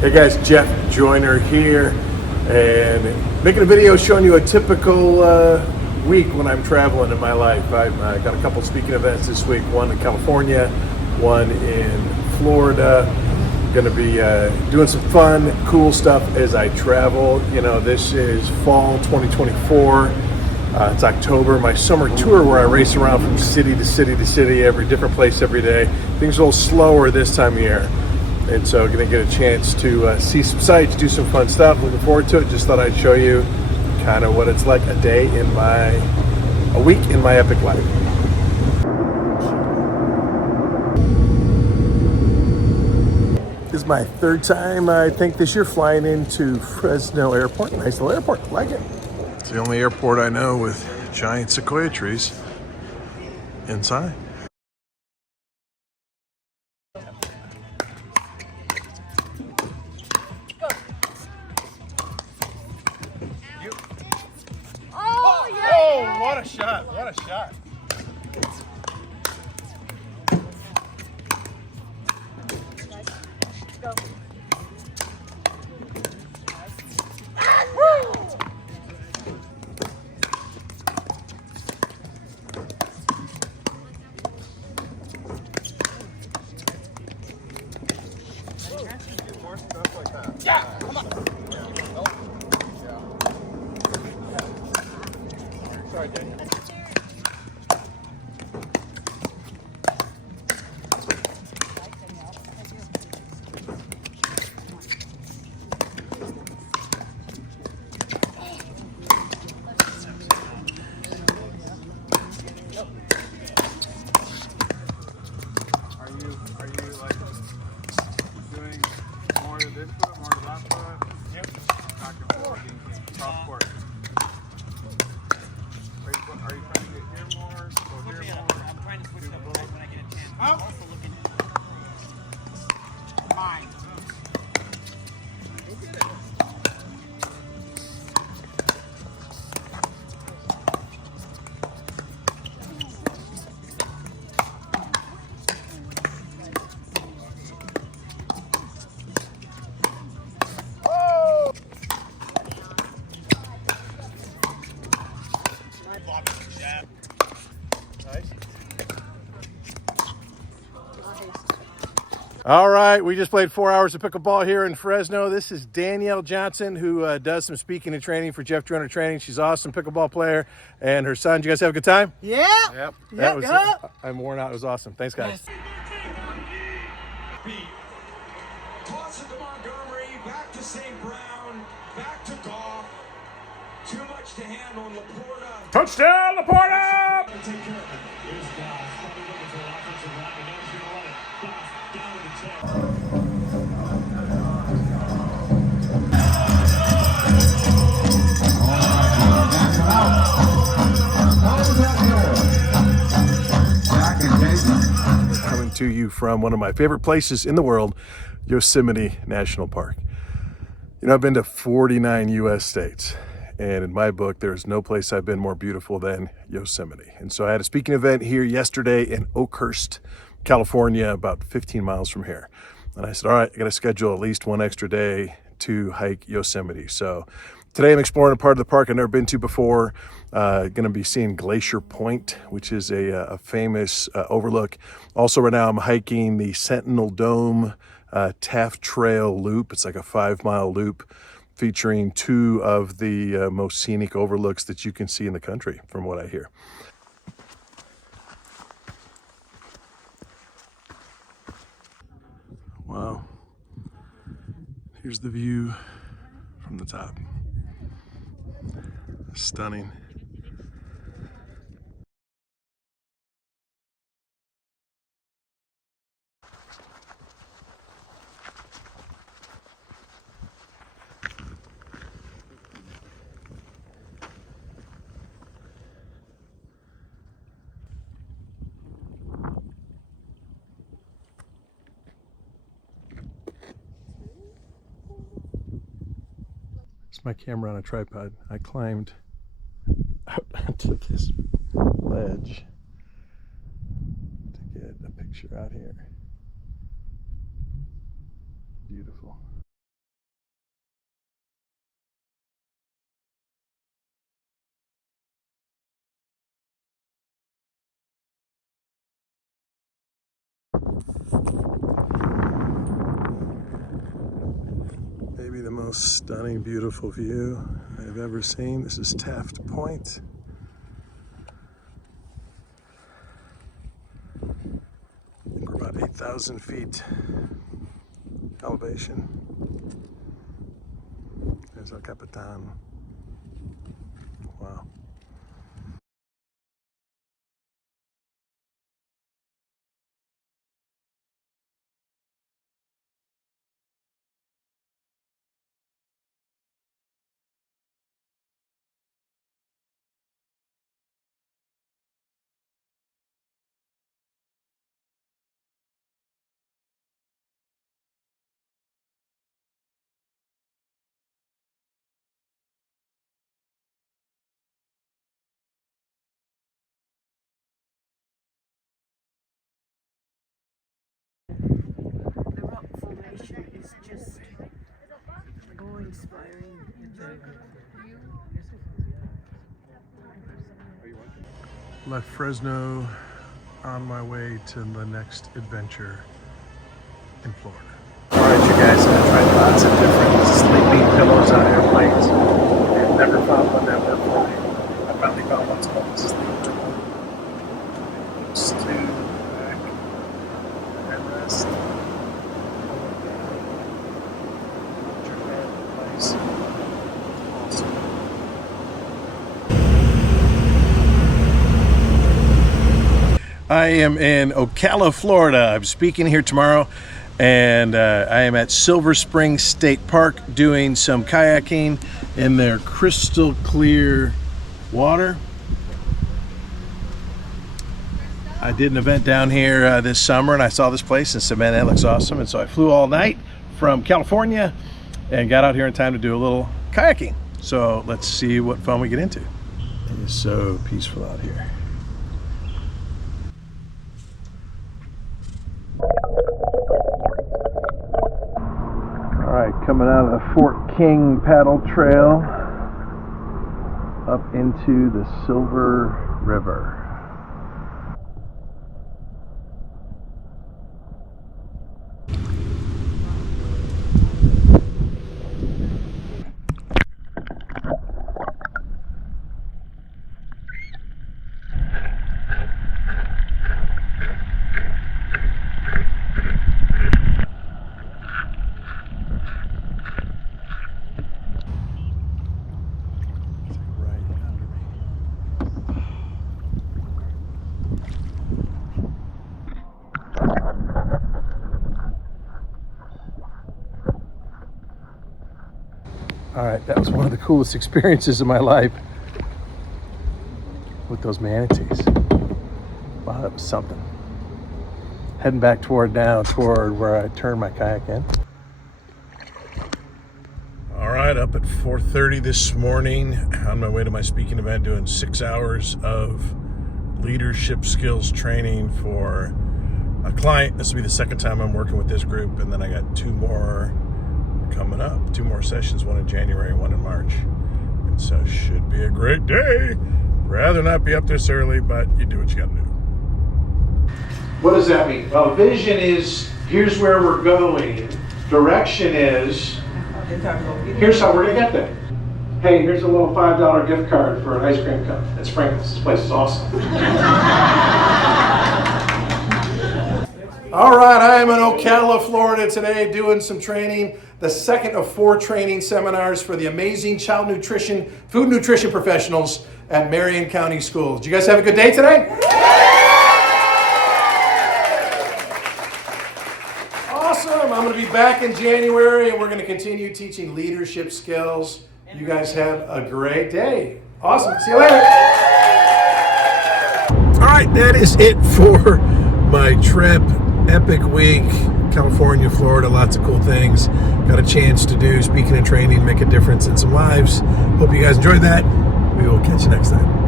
Hey guys, Jeff Joyner here, and making a video showing you a typical week when I'm traveling in my life. I've got a couple speaking events this week, one in California, one in Florida. Going to be doing some fun, cool stuff as I travel. You know, this is fall 2024. It's October, my summer tour where I race around from city to city to city, every different place every day. Things are a little slower this time of year. And so going to get a chance to see some sights, do some fun stuff. Looking forward to it. Just thought I'd show you kind of what it's like a week in my epic life. This is my third time, I think, this year flying into Fresno Airport. Nice little airport, like it. It's the only airport I know with giant sequoia trees inside. Oh, what a shot, what a shot. Go. Yeah, come on. Sorry, Daniel. Are you like doing more of this foot, more of that foot? Yep. Cross court. Are you trying to get here more? Go here more? I'm trying to switch it up when I get a chance. I'm also looking mine. Go get it. All right, we just played 4 hours of pickleball here in Fresno. This is Danielle Johnson, who does some speaking and training for Jeff Joyner Training. She's an awesome pickleball player, and her son. Did you guys have a good time? Yeah. Yep. Yep. I'm worn out. It was awesome. Thanks, guys. Toss it to Montgomery, back to St. Brown, back to Goff. Too much to handle in Laporta. Touchdown, Laporta! Take care of it. Here's Goff. Probably looking for an offensive line. He's going to let it. Goff down to the 10. Coming to you from one of my favorite places in the world, Yosemite National Park. You know, I've been to 49 U.S. states, and in my book, there's no place I've been more beautiful than Yosemite. And so I had a speaking event here yesterday in Oakhurst, California, about 15 miles from here. And I said, all right, I got to schedule at least one extra day to hike Yosemite. So today I'm exploring a part of the park I've never been to before. Going to be seeing Glacier Point, which is a famous overlook. Also right now I'm hiking the Sentinel Dome Taft Trail loop. It's like a 5-mile loop featuring two of the most scenic overlooks that you can see in the country, from what I hear. Wow. Here's the view from the top. Stunning. It's my camera on a tripod. I climbed out onto this ledge to get a picture out here. Beautiful. Maybe the most stunning, beautiful view I've ever seen. This is Taft Point. I think we're about 8,000 feet elevation. There's El Capitan. Wow. The rock formation is just awe-inspiring. Left Fresno on my way to the next adventure in Florida. All right, you guys, I've tried lots of different sleeping pillows on airplanes. I've never found one that worked for me. I finally found one called Sleep Pillow. Looks to back, headrest. Put your head in place. Awesome. I am in Ocala, Florida. I'm speaking here tomorrow, and I am at Silver Spring State Park doing some kayaking in their crystal clear water. I did an event down here this summer, and I saw this place and said, man, that looks awesome. And so I flew all night from California and got out here in time to do a little kayaking. So let's see what fun we get into. It is so peaceful out here. All right, coming out of the Fort King paddle trail up into the Silver River. All right, that was one of the coolest experiences of my life with those manatees. Wow, that was something. Heading back toward where I turned my kayak in. All right, up at 4:30 this morning, on my way to my speaking event, doing 6 hours of leadership skills training for a client. This will be the second time I'm working with this group, and then I got 2 more coming up, 2 more sessions, one in January and one in March. And so should be a great day. Rather not be up this early, but you do what you gotta do. What does that mean? Well, vision is, here's where we're going. Direction is, here's how we're gonna get there. Hey, here's a little $5 gift card for an ice cream cup at Sprinkles. This place is awesome. All right, I am in Ocala, Florida today doing some training, the second of 4 training seminars for the amazing child nutrition, food nutrition professionals at Marion County Schools. Did you guys have a good day today? Awesome, I'm gonna be back in January and we're gonna continue teaching leadership skills. You guys have a great day. Awesome, see you later. All right, that is it for my trip. Epic week, California, Florida, lots of cool things. Got a chance to do speaking and training, make a difference in some lives. Hope you guys enjoyed that. We will catch you next time.